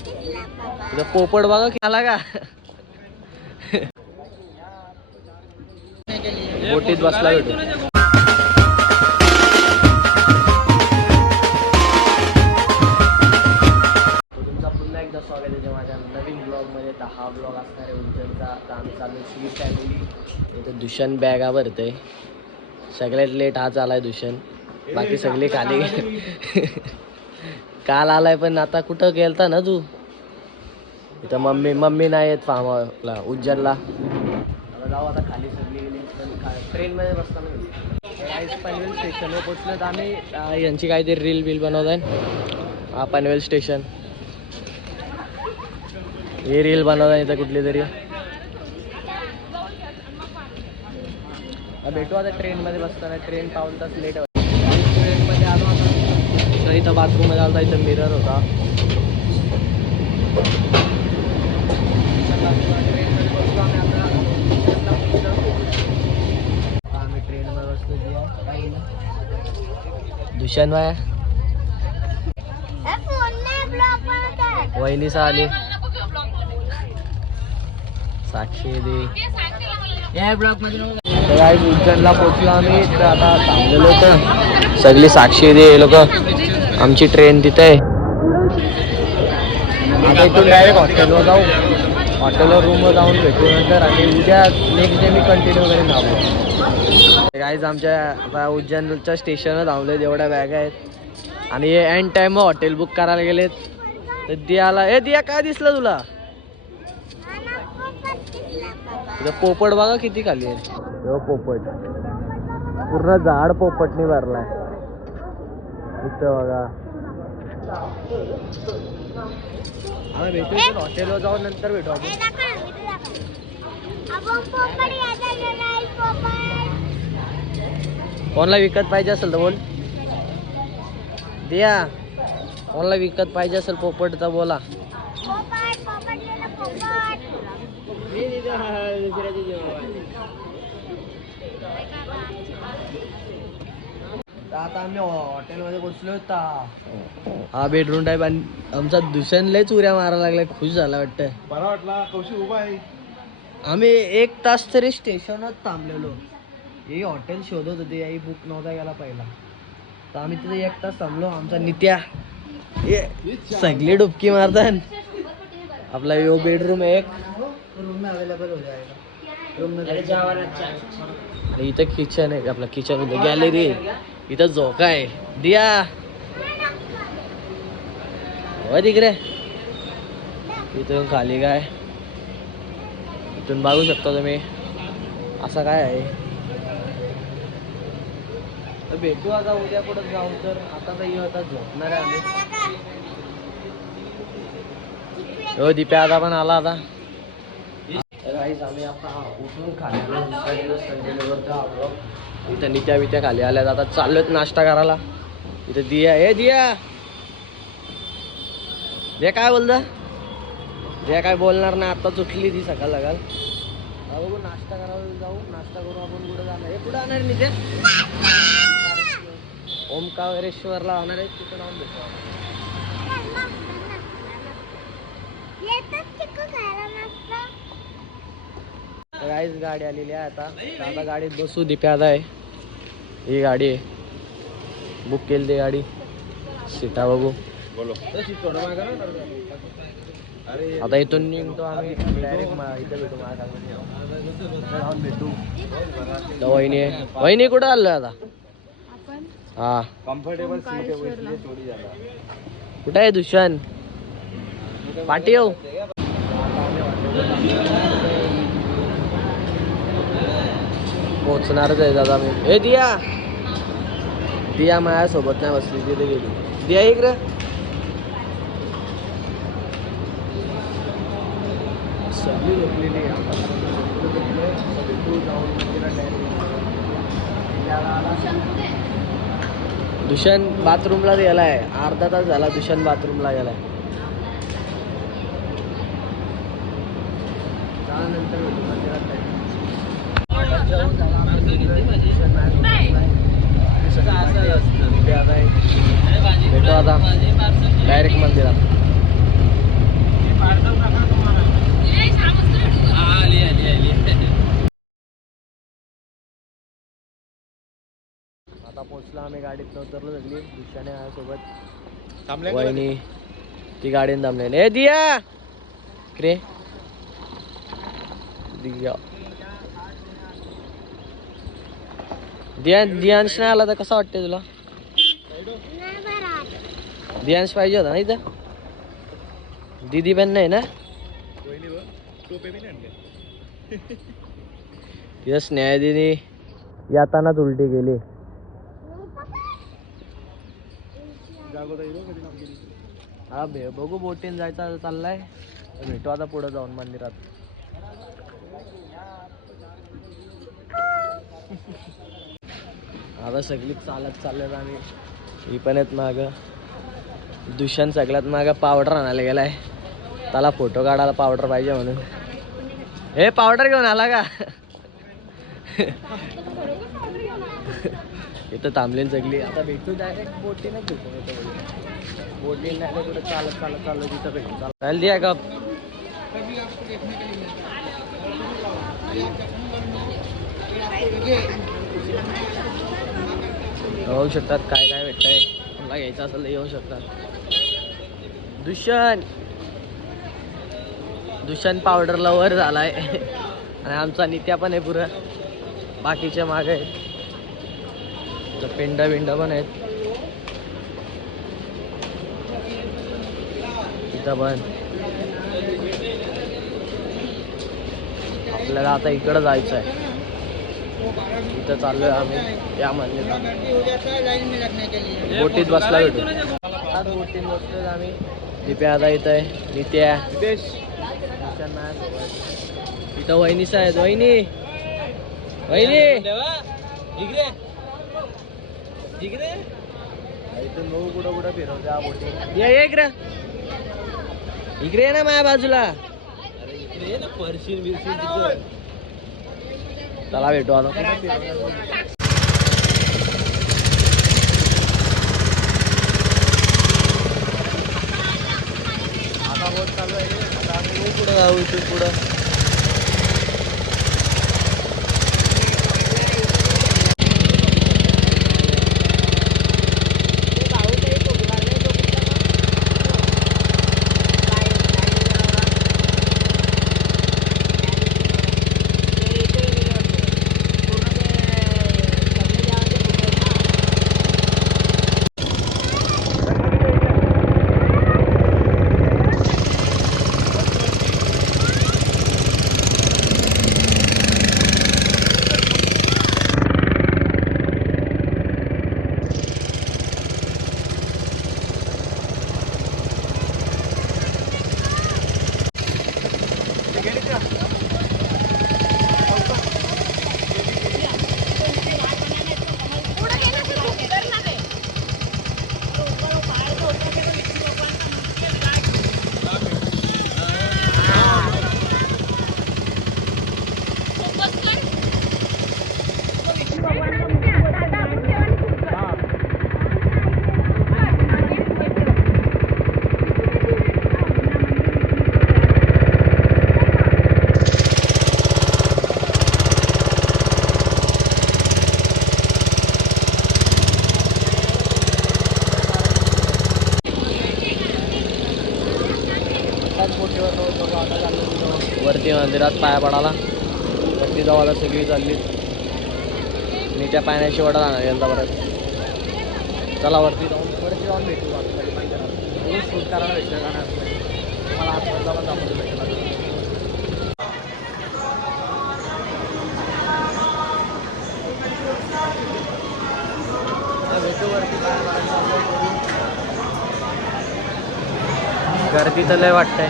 तुझा पोपट बघा की आला का. बोटीत बसला भेटू. तुमचा पुन्हा एकदा स्वागत आहे माझ्या नवीन ब्लॉगमध्ये. तर हा ब्लॉग असणार आहे उज्जैनचा. तर आम्ही चालू श्री फॅमिली. इथं दुष्यंत बॅगा भरतंय. सगळ्यात लेट हा आलाय दुष्यंत, बाकी सगळे खाली. काल आलाय पण आता कुठं गेलता ना तू. इथं मम्मी नाही येत फार्मला उज्जैनला. आता जाऊ आता खाली सगळी गेली पण ट्रेनमध्ये बसताना पनवेल स्टेशनवर पोचलो. तर आम्ही यांची काहीतरी रील बिल बनवत आहे. हा पनवेल स्टेशन, हे रील बनवत आहे इथं कुठली तरी. भेटू आता ट्रेनमध्ये बसताना. ट्रेन पाऊण तास लेट होता. ट्रेनमध्ये आलो आता. तर इथं बाथरूममध्ये आलो. इथं मिरर होता. ट्रेनमध्ये बसलो आम्ही ट्रेनमध्ये बसलो. दुष्यंत भाई वहिनीचा आली. साक्षी दे या ब्लॉग मध्ये. उज्जैनला पोचलो आम्ही. तर आता थांबलेलो होतं सगळी. साक्षी दे लोक. आमची ट्रेन तिथे आहे. आता इथून डायरेक्ट हॉटेलवर जाऊ. हॉटेलवर रूमवर जाऊन भेटू नंतर. आणि उद्या नेक्स्ट डे मी कंटिन्यू करेन आपण. गाईज आमच्या आता उज्जैनच्या स्टेशनवर थांबले. एवढ्या बॅग आहेत. आणि हे एंड टाइम हॉटेल बुक करायला गेलेत. तर दियाला दिया काय दिसलं तुला. तुझा पोपट बघा किती खाली आहे. पोपट पूर्ण झाड पोपटनी भरलाय. इथं बघा. आम्ही भेटू हॉटेलवर जाऊन नंतर भेटू आपण. कोणाला विकत पाहिजे असेल तर बोल. दिया कोणाला विकत पाहिजे असेल पोपट तर बोला. आता आम्ही हॉटेलमध्ये बसलो होता. हा बेडरूम टाईप. आणि आमचा दुष्यंत लय चुऱ्या मारायला लागलाय. खुश झाला वाटतं. बरा वाटला. कौशी उभा आहे. आम्ही 1 तास तरी स्टेशनच थांबलेलो. ही हॉटेल शोधत होती. याही बुक नव्हता गेला पहिला. तर आम्ही तिथे 1 तास थांबलो. आमचा नित्या सगळी डुबकी मारतात. आपला यो बेडरूम एक रूम अवेलेबल हो जाएगा. इथं किचन आहे. आपला किचन होतं. गॅलरी इथं झोका आहे. दिया हो तिकडे. इथून खाली काय इथून बघू शकता तुम्ही. असं काय आहे. भेटू आता उद्या कुठं जाऊ. तर आता आता झोपणार आहे आम्ही. हो दिप्या आता पण आला. आता आम्ही आता उठून खाली आलो. इथं नित्या बित्या खाली आल्यात. आता चाललोत नाश्ता करायला. इथं दिया दिया काय बोलता. दिया काय बोलणार नाही. आता उठली ती सकाळ बघू नाश्ता करायला जाऊ. नाश्ता करू आपण. कुठं जाणार. हे कुठं जाणार नित्या. ओमकारेश्वरला जाणार आहे. तिथं जाऊन भेटू. गाईच गाडी आलेली आहे. आता गाडीत बसू. दिप्या आहे. ही गाडी आहे बुक केली. ती गाडी सीटा बघू. आता इथून निघतो आम्ही. डायरेक्ट इथं भेटू. जाऊन भेटू. वहिनी आहे. वहिनी कुठं आलोय आता. हा कम्फर्टेबल कुठं आहे दुष्यंत पाठी येऊ. पोचणारच आहे दादा मी. हे दिया माझ्यासोबत नाही बसली. तिथे गेली. दिया इकडे. सगळी झोपलेली. दुष्यंत बाथरूमला गेलाय. अर्धा तास झाला दुष्यंत बाथरूमला गेलाय. भेटू आता डायरेक्ट मंदिरात. पोचलो आम्ही, गाडीत उतरलो सगळी. दुसऱ्याने सोबत थांबले वहिनी ती गाडीने थांबलेली. ए दिया क्रे दिया दियांश नाही आला तर कसं वाटतंय तुला? दियांश पाहिजे होता ना इथं. दीदी पण नाही ना यस. न्यायाधीने येतानाच उलटी गेली. हा बघू बोटीन जायचा चाललाय. भेटू आता पुढे जाऊन मंदिरात. आता सगळी चालत चाललेत आम्ही. ही पण आहेत माग. दुष्यंत सगळ्यात माग पावडर आणायला गेलाय. त्याला फोटो काढायला पावडर पाहिजे म्हणून. हे पावडर घेऊन आला का? इथं थांबलेली सगळी. आता भेटू डायरेक्ट बोटीनच भेटू. बोटीन नाही तर कुठे चालत चालत चाललो तिथं भेटू. चालेल द्या का होऊ शकतात. काय काय भेटतंय मला घ्यायचं असेल तर येऊ शकतात. दुष्यंत पावडरला वर झालाय आणि आमचा नित्या पण आहे पुरं. बाकीच्या मागे आहेत. पिंड पण आहेत इथं पण. आपल्याला आता इकडं जायचं आहे. इथं चाललोय आम्ही या मंदिरात. बोटीत बसला भेटू. बोटीत बसलोय आम्ही. दिप्या आता इथं आहे. नित्या इथं वहिनीच आहेत. वहिनी इथून बघू कुठं कुठं फिरवत्या बोटी. ये इकडे इकडे ना माझ्या बाजूला. चला भेटू आता. आता बोट चालू आहे. आता आम्ही पुढं जाऊ. इथून पुढं वरती मंदिरात पाया पडाला. वरती जाऊ आता सगळी चालली. मी त्या पाण्याची वडा जाणार यंदा परत. चला वरती जाऊन भेटू. मंदिरात शूट करायला भेटलं जाणार. मला आतमध्ये जाऊन दाखवतो भेटला. गर्दी तर लय वाटतंय.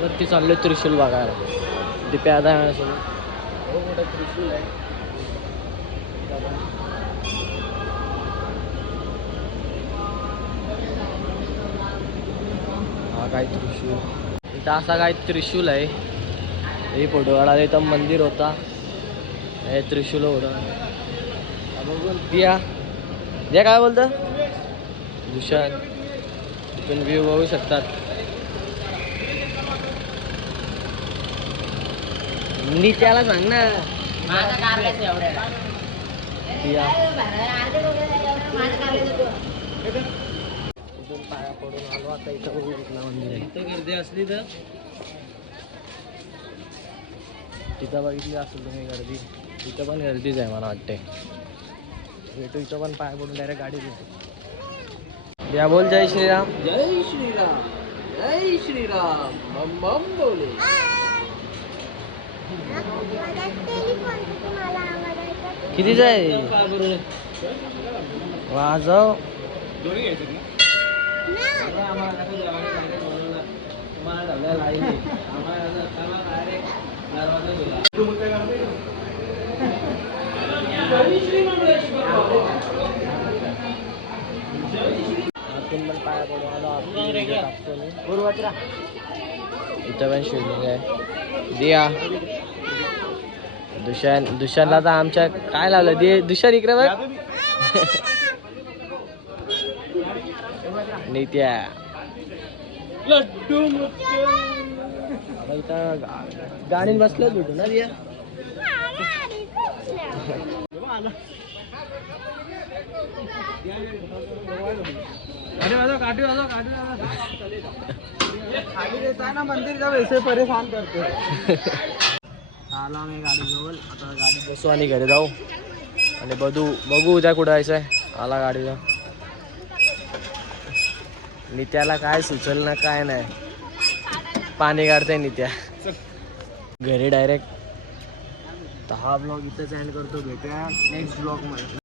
वरती चाललोय त्रिशूल बघायला. दिप्या आता हो मोठं त्रिशूल आहे. हा काय त्रिशूल. इथं असा काय त्रिशूल आहे. हे फोटो काढायला इथं मंदिर होता, हे त्रिशूल होता बघून दिया दिया काय बोलतं दुशान. इथून व्ह्यू बघू शकतात. मी त्याला सांग ना दिया. इथून पाया पडून आलो आता. इथं बघू कुठला मंदिर आहे. इथं गर्दी असली तर तिथं बघितली असेल तुम्ही गर्दी. इथं पण गर्दीच आहे मला वाटते. भेटू इथं पण पाया पडून डायरेक्ट गाडी भेटू. या बोल जय श्रीराम. जय श्रीराम जय श्रीराम मम मम बोले. किती जाय वाजव. पण पाया पडून आलो. इथं पण शिवलिंग आहे. दिया दुशानला तर आमच्या काय लावलं दे. दुशान इकडे बघ. नित्या लड्डू इथं गाडीत बसलं भेटू ना दिया. मंदिर का वैसे परेशान करते. आला मी गाडी जवळ. आता गाडीत बसू आणि घरी जाऊ आणि बघू उद्या कुठं जायचं आहे. आला गाडीला. नित्याला काय सुचल ना काय नाही. पाणी काढते नित्या घरी डायरेक्ट. तर हा ब्लॉग इथंच एंड करतो. भेटूया नेक्स्ट ब्लॉग मध्ये.